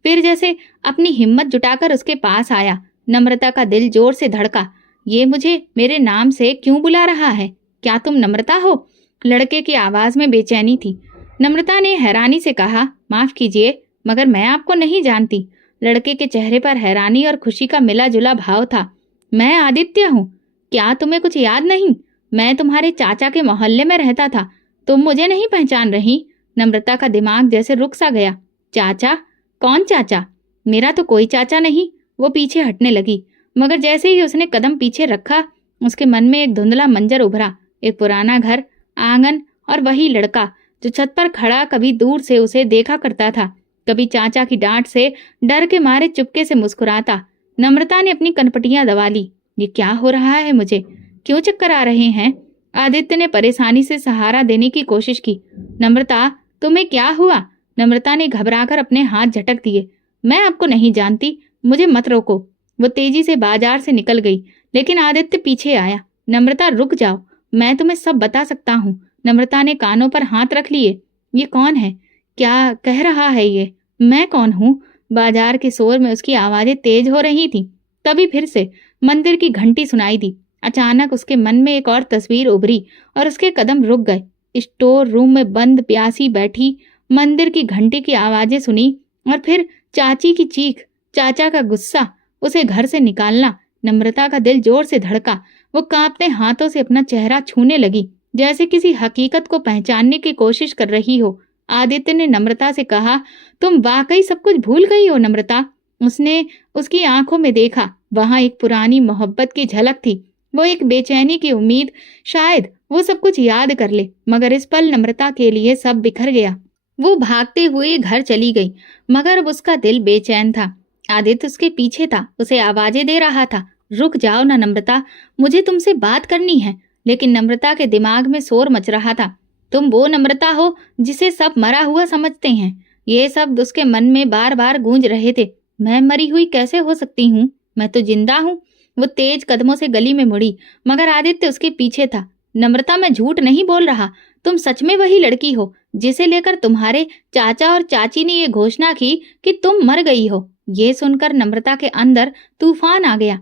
फिर जैसे अपनी हिम्मत जुटाकर उसके पास आया। नम्रता का दिल जोर से धड़का। ये मुझे मेरे नाम से क्यों बुला रहा है? क्या तुम नम्रता हो? लड़के की आवाज में बेचैनी थी। नम्रता ने हैरानी से कहा, माफ कीजिए, मगर मैं आपको नहीं जानती। लड़के के चेहरे पर हैरानी और खुशी का मिला जुला भाव था। मैं आदित्य हूँ। क्या तुम्हें कुछ याद नहीं? मैं तुम्हारे चाचा के मोहल्ले में रहता था। तुम मुझे नहीं पहचान रही? नम्रता का दिमाग जैसे रुक सा गया। चाचा? कौन चाचा? मेरा तो कोई चाचा नहीं। वो पीछे हटने लगी, मगर जैसे ही उसने कदम पीछे रखा, उसके मन में एक धुंधला मंजर उभरा। एक पुराना घर, आंगन और वही लड़का जो छत पर खड़ा कभी दूर से उसे देखा करता था, कभी चाचा की डांट से डर के मारे चुपके से मुस्कुराता। नम्रता ने अपनी कनपटियां दबा ली। ये क्या हो रहा है मुझे? क्यों चक्कर आ रहे हैं? आदित्य ने परेशानी से सहारा देने की कोशिश की। नम्रता, तुम्हें क्या हुआ? नम्रता ने घबराकर अपने हाथ झटक दिए। मैं आपको नहीं जानती, मुझे मत रोको। वो तेजी से बाजार से निकल गई, लेकिन आदित्य पीछे आया। नम्रता, रुक जाओ, मैं तुम्हें सब बता सकता हूँ। नम्रता ने कानों पर हाथ रख लिए। ये कौन है? क्या कह रहा है ये? मैं कौन हूँ? बाजार के शोर में उसकी आवाजें तेज हो रही थी। तभी फिर से मंदिर की घंटी सुनाई दी। अचानक उसके मन में एक और तस्वीर उभरी और उसके कदम रुक गए। स्टोर रूम में बंद प्यासी बैठी, मंदिर की घंटी की आवाजें सुनी और फिर चाची की चीख, चाचा का गुस्सा, उसे घर से निकालना। नम्रता का दिल जोर से धड़का। वो कांपते हाथों से अपना चेहरा छूने लगी, जैसे किसी हकीकत को पहचानने की कोशिश कर रही हो। आदित्य ने नम्रता से कहा, तुम वाकई सब कुछ भूल गई हो नम्रता? उसने उसकी आंखों में देखा। वहां एक पुरानी मोहब्बत की झलक थी, वो एक बेचैनी की उम्मीद। शायद वो सब कुछ याद कर ले, मगर इस पल नम्रता के लिए सब बिखर गया। वो भागते हुए घर चली गई, मगर अब उसका दिल बेचैन था। आदित्य उसके पीछे था, उसे आवाजें दे रहा था, रुक जाओ ना नम्रता, मुझे तुमसे बात करनी है। लेकिन नम्रता के दिमाग में शोर मच रहा था। तुम वो नम्रता हो जिसे सब मरा हुआ समझते हैं। ये शब्द उसके मन में बार बार गूंज रहे थे। मैं मरी हुई कैसे हो सकती हूँ? मैं तो जिंदा हूँ। वो तेज कदमों से गली में मुड़ी, मगर आदित्य उसके पीछे था। नम्रता, मैं झूठ नहीं बोल रहा। तुम सच में वही लड़की हो जिसे लेकर तुम्हारे चाचा और चाची ने ये घोषणा की कि तुम मर गई हो। ये सुनकर नम्रता के अंदर तूफान आ गया।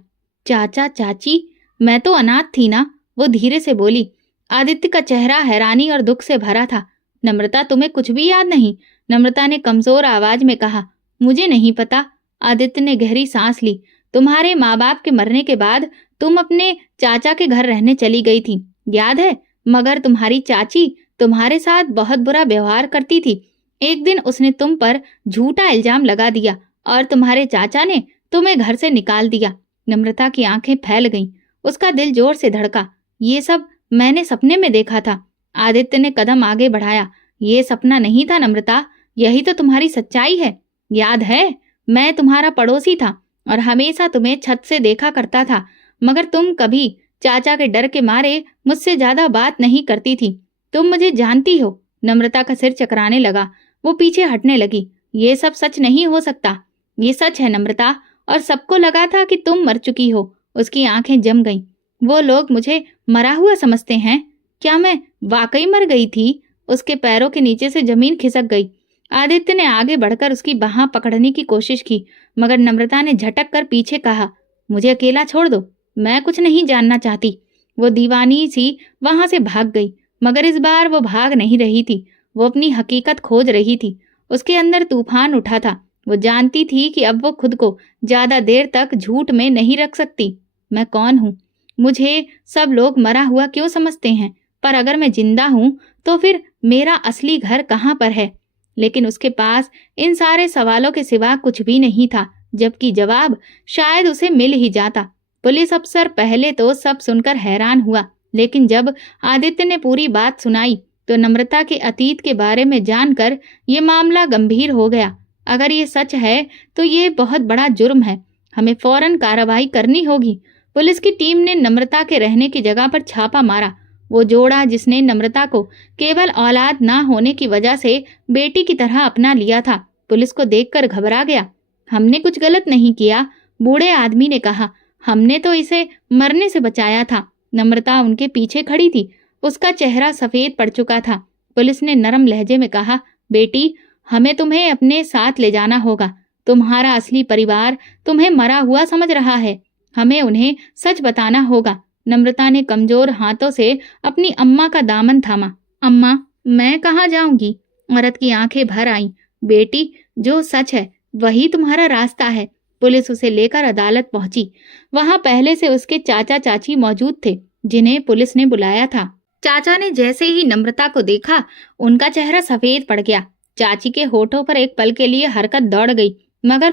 चाचा चाची? मैं तो अनाथ थी ना, वो धीरे से बोली। आदित्य का चेहरा हैरानी और दुख से भरा था। नम्रता, तुम्हें कुछ भी याद नहीं? नम्रता ने कमजोर आवाज में कहा। मुझे नहीं पता। आदित्य ने गहरी सांस ली। तुम्हारे माँ बाप के मरने के बाद तुम अपने चाचा के घर रहने चली गई थी, याद है? मगर तुम्हारी चाची तुम्हारे साथ बहुत बुरा व्यवहार करती थी। एक दिन उसने तुम पर झूठा इल्जाम लगा दिया और तुम्हारे चाचा ने तुम्हें घर से निकाल दिया। नम्रता की आंखें फैल गईं। उसका दिल जोर से धड़का। ये सब मैंने सपने में देखा था। आदित्य ने कदम आगे बढ़ाया। ये सपना नहीं था नम्रता, यही तो तुम्हारी सच्चाई है। याद है, मैं तुम्हारा पड़ोसी था और हमेशा तुम्हें छत से देखा करता था, मगर तुम कभी चाचा के डर के मारे मुझसे ज्यादा बात नहीं करती थी। तुम मुझे जानती हो। नम्रता का सिर चकराने लगा। वो पीछे हटने लगी। ये सब सच नहीं हो सकता। ये सच है नम्रता, और सबको लगा था कि तुम मर चुकी हो। उसकी आंखें जम गईं। वो लोग मुझे मरा हुआ समझते हैं। क्या मैं वाकई मर गई थी? उसके पैरों के नीचे से जमीन खिसक गई। आदित्य ने आगे बढ़कर उसकी बाह पकड़ने की कोशिश की, मगर नम्रता ने झटक कर पीछे कहा, मुझे अकेला छोड़ दो, मैं कुछ नहीं जानना चाहती। वो दीवानी सी वहां से भाग गई, मगर इस बार वो भाग नहीं रही थी। वो अपनी हकीकत खोज रही थी। उसके अंदर तूफान उठा था। वो जानती थी कि अब वो खुद को ज्यादा देर तक झूठ में नहीं रख सकती। मैं कौन हूँ? मुझे सब लोग मरा हुआ क्यों समझते हैं? पर अगर मैं जिंदा हूँ तो फिर मेरा असली घर कहाँ पर है? लेकिन उसके पास इन सारे सवालों के सिवा कुछ भी नहीं था, जबकि जवाब शायद उसे मिल ही जाता। पुलिस अफसर पहले तो सब सुनकर हैरान हुआ, लेकिन जब आदित्य ने पूरी बात सुनाई तो नम्रता के अतीत के बारे में जानकर ये मामला गंभीर हो गया। अगर ये सच है तो ये बहुत बड़ा जुर्म है। हमें फौरन कार्रवाई करनी होगी। पुलिस की टीम ने नम्रता के रहने की जगह पर छापा मारा। वो जोड़ा जिसने नम्रता को केवल औलाद ना होने की वजह से बेटी की तरह अपना लिया था, पुलिस को देखकर घबरा गया। हमने कुछ गलत नहीं किया, बूढ़े आदमी ने कहा। हमने तो इसे मरने से बचाया था। नम्रता उनके पीछे खड़ी थी। उसका चेहरा सफेद पड़ चुका था। पुलिस ने नरम लहजे में कहा, बेटी, हमें तुम्हें अपने साथ ले जाना होगा। तुम्हारा असली परिवार तुम्हें मरा हुआ समझ रहा है। हमें उन्हें सच बताना होगा। नम्रता ने कमजोर हाथों से अपनी अम्मा का दामन थामा। अम्मा, मैं कहाँ जाऊंगी? औरत की आंखें भर आईं। बेटी, जो सच है वही तुम्हारा रास्ता है। पुलिस उसे लेकर अदालत पहुंची। वहां पहले से उसके चाचा चाची मौजूद थे, जिन्हें पुलिस ने बुलाया था। चाचा ने जैसे ही नम्रता को देखा, उनका चेहरा सफेद पड़ गया। चाची के होठों पर एक पल के लिए हरकत दौड़ गई, मगर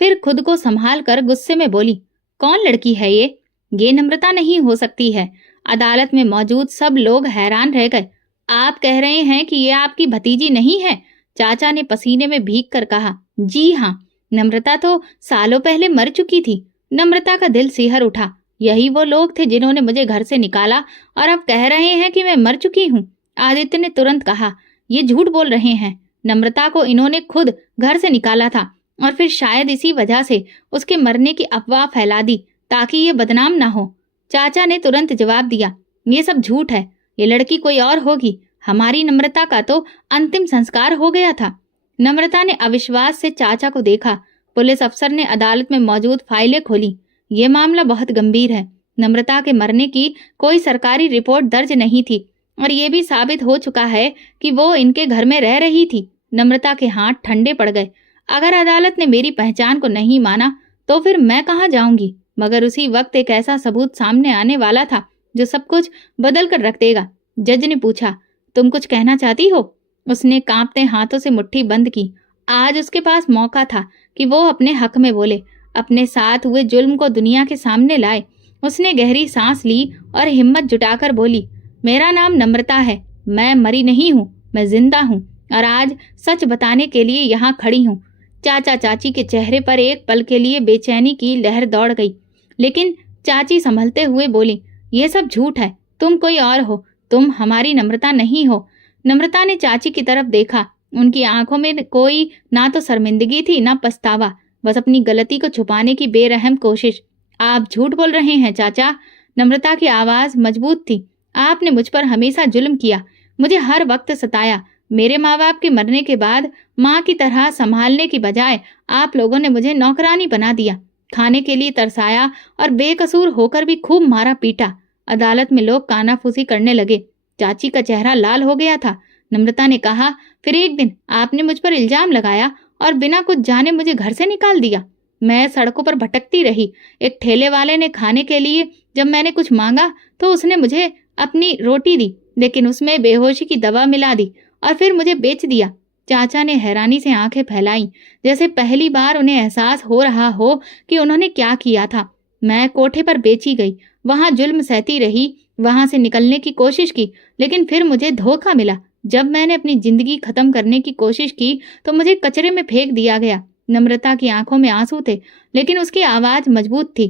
फिर खुद को संभाल कर गुस्से में बोली, कौन लड़की है ये? ये नम्रता नहीं हो सकती है। अदालत में मौजूद सब लोग हैरान रह गए। आप कह रहे हैं कि ये आपकी भतीजी नहीं है? चाचा ने पसीने में भीग कर कहा। जी हाँ, नम्रता तो सालों पहले मर चुकी थी। नम्रता का दिल सिहर उठा। यही वो लोग थे जिन्होंने मुझे घर से निकाला और अब कह रहे हैं कि मैं मर चुकी हूँ। आदित्य ने तुरंत कहा, ये झूठ बोल रहे हैं। नम्रता को इन्होंने खुद घर से निकाला था और फिर शायद इसी वजह से उसके मरने की अफवाह फैला दी ताकि ये बदनाम ना हो। चाचा ने तुरंत जवाब दिया, ये सब झूठ है। ये लड़की कोई और होगी। हमारी नम्रता का तो अंतिम संस्कार हो गया था। नम्रता ने अविश्वास से चाचा को देखा। पुलिस अफसर ने अदालत में मौजूद फाइलें खोली। ये मामला बहुत गंभीर है। नम्रता के मरने की कोई सरकारी रिपोर्ट दर्ज नहीं थी और ये भी साबित हो चुका है कि वो इनके घर में रह रही थी। नम्रता के हाथ ठंडे पड़ गए। अगर अदालत ने मेरी पहचान को नहीं माना तो फिर मैं कहाँ जाऊंगी? मगर उसी वक्त एक ऐसा सबूत सामने आने वाला था जो सब कुछ बदल कर रख देगा। जज ने पूछा, तुम कुछ कहना चाहती हो? उसने कांपते हाथों से मुट्ठी बंद की। आज उसके पास मौका था कि वो अपने हक में बोले, अपने साथ हुए जुल्म को दुनिया के सामने लाए। उसने गहरी सांस ली और हिम्मत जुटाकर बोली, मेरा नाम नम्रता है। मैं मरी नहीं हूँ, मैं जिंदा हूँ और आज सच बताने के लिए यहाँ खड़ी हूँ। चाचा चाची के चेहरे पर एक पल के लिए बेचैनी की लहर दौड़ गई, लेकिन चाची संभलते हुए बोली, ये सब झूठ है। तुम कोई और हो, तुम हमारी नम्रता नहीं हो। नम्रता ने चाची की तरफ देखा। उनकी आंखों में कोई ना तो शर्मिंदगी थी ना पछतावा, बस अपनी गलती को छुपाने की बेरहम कोशिश। आप झूठ बोल रहे हैं चाचा। नम्रता की आवाज मजबूत थी। आपने मुझ पर हमेशा जुल्म किया, मुझे हर वक्त सताया। मेरे माँ बाप के मरने के बाद माँ की तरह संभालने की बजाय आप लोगों ने मुझे नौकरानी बना दिया, खाने के लिए तरसाया और बेकसूर होकर भी खूब मारा पीटा। अदालत में लोग कानाफूसी करने लगे। चाची का चेहरा लाल हो गया था। नम्रता ने कहा, फिर एक दिन आपने मुझ पर इल्जाम लगाया और बिना कुछ जाने मुझे घर से निकाल दिया। मैं सड़कों पर भटकती रही। एक ठेले वाले ने खाने के लिए जब मैंने कुछ मांगा तो उसने मुझे अपनी रोटी दी, लेकिन उसमें बेहोशी की दवा मिला दी और फिर मुझे बेच दिया। चाचा ने हैरानी से आंखें फैलाई, जैसे पहली बार उन्हें एहसास हो रहा हो कि उन्होंने क्या किया था। मैं कोठे पर बेची गई, वहां जुल्म सहती रही, वहां से निकलने की कोशिश की, लेकिन फिर मुझे धोखा मिला। जब मैंने अपनी जिंदगी खत्म करने की कोशिश की तो मुझे कचरे में फेंक दिया गया। नम्रता की आंखों में आंसू थे, लेकिन उसकी आवाज मजबूत थी।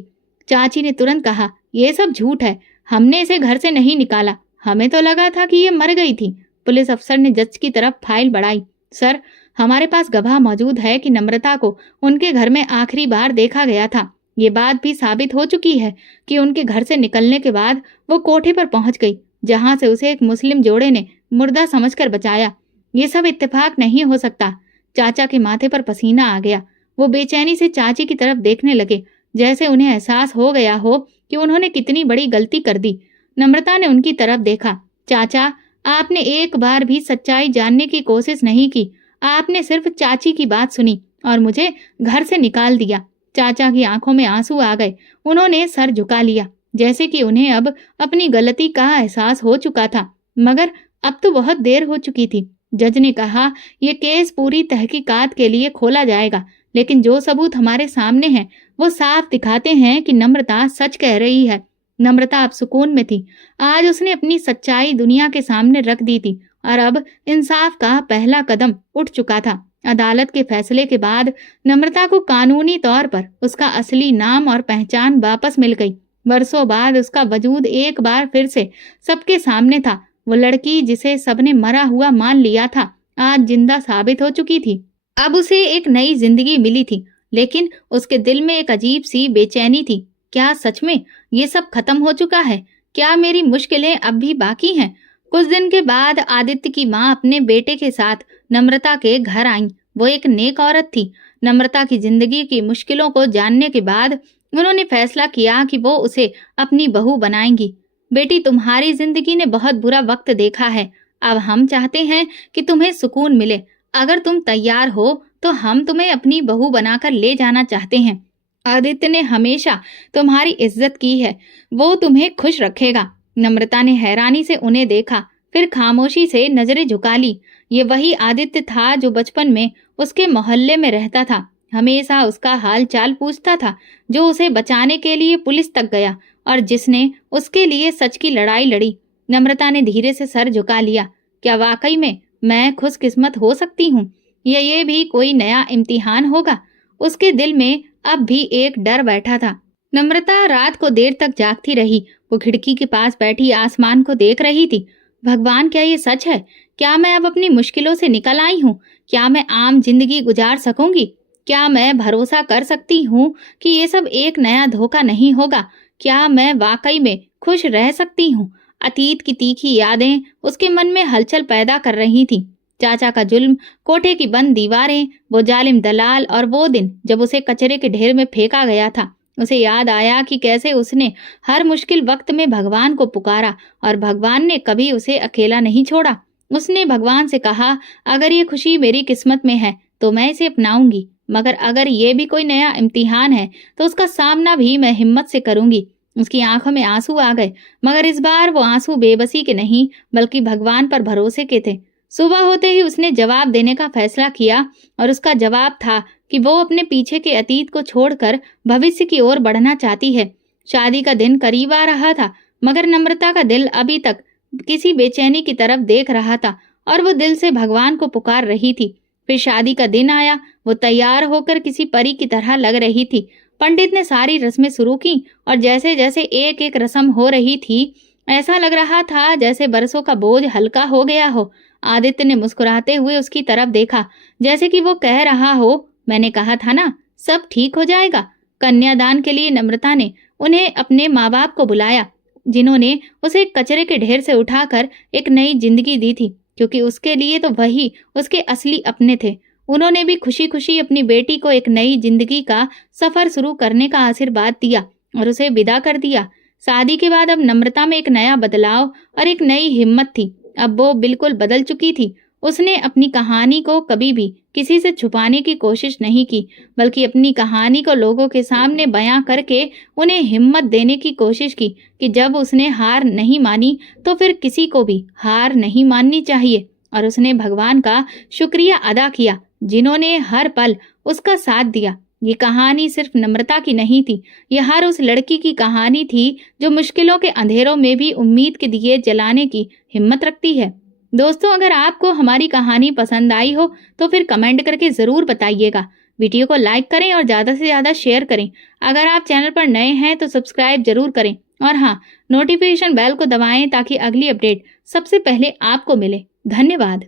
चाची ने तुरंत कहा, ये सब झूठ है, हमने इसे घर से नहीं निकाला, हमें तो लगा था कि ये मर गई थी। पुलिस अफसर ने जज की तरफ फाइल बढ़ाई। सर, हमारे पास गवाह मौजूद है कि नम्रता को उनके घर में आखिरी बार देखा गया था। ये बात भी साबित हो चुकी है कि उनके घर से निकलने के बाद वो कोठे पर पहुंच गई, जहां से उसे एक मुस्लिम जोड़े ने मुर्दा समझकर बचाया। ये सब इत्तेफाक नहीं हो सकता। चाचा के माथे पर पसीना आ गया। वो बेचैनी से चाची की तरफ देखने लगे, जैसे उन्हें एहसास हो गया हो कि उन्होंने कितनी बड़ी गलती कर दी। नम्रता ने उनकी तरफ देखा। चाचा, आपने एक बार भी सच्चाई जानने की कोशिश नहीं की। आपने सिर्फ चाची की बात सुनी और मुझे घर से निकाल दिया। चाचा की आंखों में आंसू आ गए। उन्होंने सर झुका लिया, जैसे कि उन्हें अब अपनी गलती का एहसास हो चुका था, मगर अब तो बहुत देर हो चुकी थी। जज ने कहा, यह केस पूरी तहकीकात के लिए खोला जाएगा, लेकिन जो सबूत हमारे सामने हैं वो साफ दिखाते हैं कि नम्रता सच कह रही है। नम्रता अब सुकून में थी। आज उसने अपनी सच्चाई दुनिया के सामने रख दी थी और अब इंसाफ का पहला कदम उठ चुका था। अदालत के फैसले के बाद नम्रता को कानूनी तौर पर उसका असली नाम और पहचान वापस मिल गई। वर्षों बाद उसका वजूद एक बार फिर से सबके सामने था। वो लड़की जिसे सबने मरा हुआ मान लिया था, आज जिंदा साबित हो चुकी थी। अब उसे एक नई जिंदगी मिली थी, लेकिन उसके दिल में एक अजीब सी बेचैनी थी। क्या सच में ये सब खत्म हो चुका है? क्या मेरी मुश्किलें अब भी बाकी हैं? कुछ दिन के बाद आदित्य की माँ अपने बेटे के साथ नम्रता के घर आईं। वो एक नेक औरत थी। नम्रता की जिंदगी की मुश्किलों को जानने के बाद उन्होंने फैसला किया कि वो उसे अपनी बहू बनाएंगी। बेटी, तुम्हारी जिंदगी ने बहुत बुरा वक्त देखा है। अब हम चाहते हैं कि तुम्हें सुकून मिले। अगर तुम तैयार हो तो हम तुम्हें अपनी बहू बनाकर ले जाना चाहते हैं। आदित्य ने हमेशा तुम्हारी इज्जत की है, वो तुम्हें खुश रखेगा। नम्रता ने हैरानी से उन्हें देखा, फिर खामोशी से नजरें झुका ली। ये वही आदित्य था जो बचपन में उसके मोहल्ले में रहता था, हमेशा उसका हाल चाल पूछता था, जो उसे बचाने के लिए पुलिस तक गया और जिसने उसके लिए सच की लड़ाई लड़ी। नम्रता ने धीरे से सर झुका लिया। क्या वाकई में मैं खुशकिस्मत हो सकती हूँ, या ये भी कोई नया इम्तिहान होगा? उसके दिल में अब भी एक डर बैठा था। नम्रता रात को देर तक जागती रही। वो खिड़की के पास बैठी आसमान को देख रही थी। भगवान, क्या ये सच है? क्या मैं अब अपनी मुश्किलों से निकल आई हूँ? क्या मैं आम जिंदगी गुजार सकूंगी? क्या मैं भरोसा कर सकती हूँ कि ये सब एक नया धोखा नहीं होगा? क्या मैं वाकई में खुश रह सकती हूँ? अतीत की तीखी यादें उसके मन में हलचल पैदा कर रही थी। चाचा का जुल्म, कोठे की बंद दीवारें, वो जालिम दलाल और वो दिन जब उसे कचरे के ढेर में फेंका गया था। उसे याद आया कि कैसे उसने हर मुश्किल वक्त में भगवान को पुकारा और भगवान ने कभी उसे अकेला नहीं छोड़ा। उसने भगवान से कहा, अगर ये खुशी मेरी किस्मत में है तो मैं इसे अपनाऊंगी, मगर अगर ये भी कोई नया इम्तिहान है तो उसका सामना भी मैं हिम्मत से करूंगी। उसकी आंखों में आंसू आ गए, मगर इस बार वो आंसू बेबसी के नहीं बल्कि भगवान पर भरोसे के थे। सुबह होते ही उसने जवाब देने का फैसला किया और उसका जवाब था कि वो अपने पीछे के अतीत को छोड़कर भविष्य की ओर बढ़ना चाहती है। शादी का दिन करीब आ रहा था, मगर नम्रता का दिल अभी तक किसी बेचैनी की तरफ देख रहा था और वो दिल से भगवान को पुकार रही थी। फिर शादी का दिन आया। वो तैयार होकर किसी परी की तरह लग रही थी। पंडित ने सारी रस्में शुरू की और जैसे जैसे एक एक रस्म हो रही थी, ऐसा लग रहा था जैसे बरसों का बोझ हल्का हो गया हो। आदित्य ने मुस्कुराते हुए उसकी तरफ देखा, जैसे कि वो कह रहा हो, मैंने कहा था ना, सब ठीक हो जाएगा। कन्यादान के लिए नम्रता ने उन्हें अपने माँ बाप को बुलाया, जिन्होंने उसे कचरे के ढेर से उठाकर एक नई जिंदगी दी थी, क्योंकि उसके लिए तो वही उसके असली अपने थे। उन्होंने भी खुशी खुशी अपनी बेटी को एक नई जिंदगी का सफर शुरू करने का आशीर्वाद दिया और उसे विदा कर दिया। शादी के बाद अब नम्रता में एक नया बदलाव और एक नई हिम्मत थी। अब वो बिल्कुल बदल चुकी थी। उसने अपनी कहानी को कभी भी किसी से छुपाने की कोशिश नहीं की, बल्कि अपनी कहानी को लोगों के सामने बयां करके उन्हें हिम्मत देने की कोशिश की कि जब उसने हार नहीं मानी तो फिर किसी को भी हार नहीं माननी चाहिए। और उसने भगवान का शुक्रिया अदा किया जिन्होंने हर पल उसका साथ दिया। ये कहानी सिर्फ नम्रता की नहीं थी, यह हर उस लड़की की कहानी थी जो मुश्किलों के अंधेरों में भी उम्मीद के दिए जलाने की हिम्मत रखती है। दोस्तों, अगर आपको हमारी कहानी पसंद आई हो तो फिर कमेंट करके ज़रूर बताइएगा। वीडियो को लाइक करें और ज़्यादा से ज़्यादा शेयर करें। अगर आप चैनल पर नए हैं तो सब्सक्राइब जरूर करें और हाँ, नोटिफिकेशन बेल को दबाएं ताकि अगली अपडेट सबसे पहले आपको मिले। धन्यवाद।